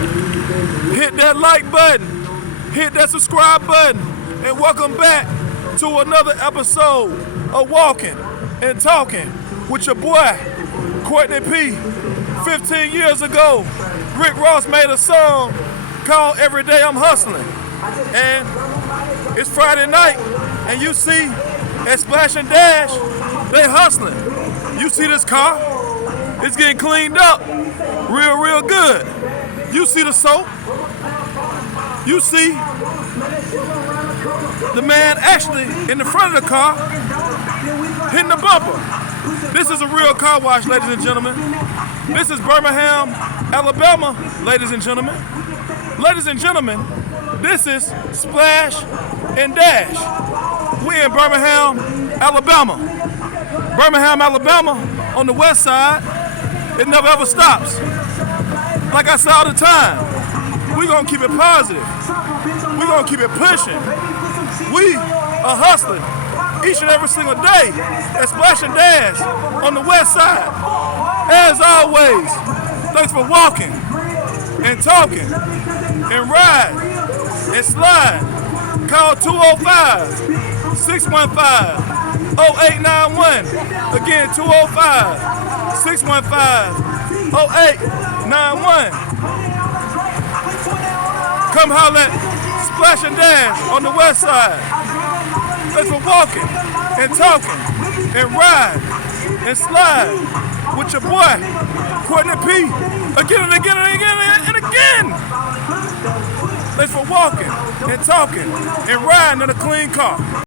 Hit that like button, hit that subscribe button, and welcome back to another episode of Walking and Talking with your boy, Courtney P. 15 years ago, Rick Ross made a song called Every Day I'm Hustling. And it's Friday night, and you see at Splash and Dash, they hustling. You see this car? It's getting cleaned up real good. You see the soap. You see the man actually in the front of the car hitting the bumper. This is a real car wash, ladies and gentlemen. This is Birmingham, Alabama, ladies and gentlemen. Ladies and gentlemen, this is Splash and Dash. We in Birmingham, Alabama. Birmingham, Alabama, on the west side, it never ever stops. Like I say all the time, we gonna keep it positive. We gonna keep it pushing. We are hustling each and every single day at Splash and Dash on the west side. As always, thanks for walking and talking and ride and slide. Call 205-615-0891. Again, 205-615-0891. Come holler at Splash and Dash on the west side. Thanks for walking and talking and ride and slide with your boy, Courtney P. Again and again and again and again. Thanks for walking and talking and riding in a clean car.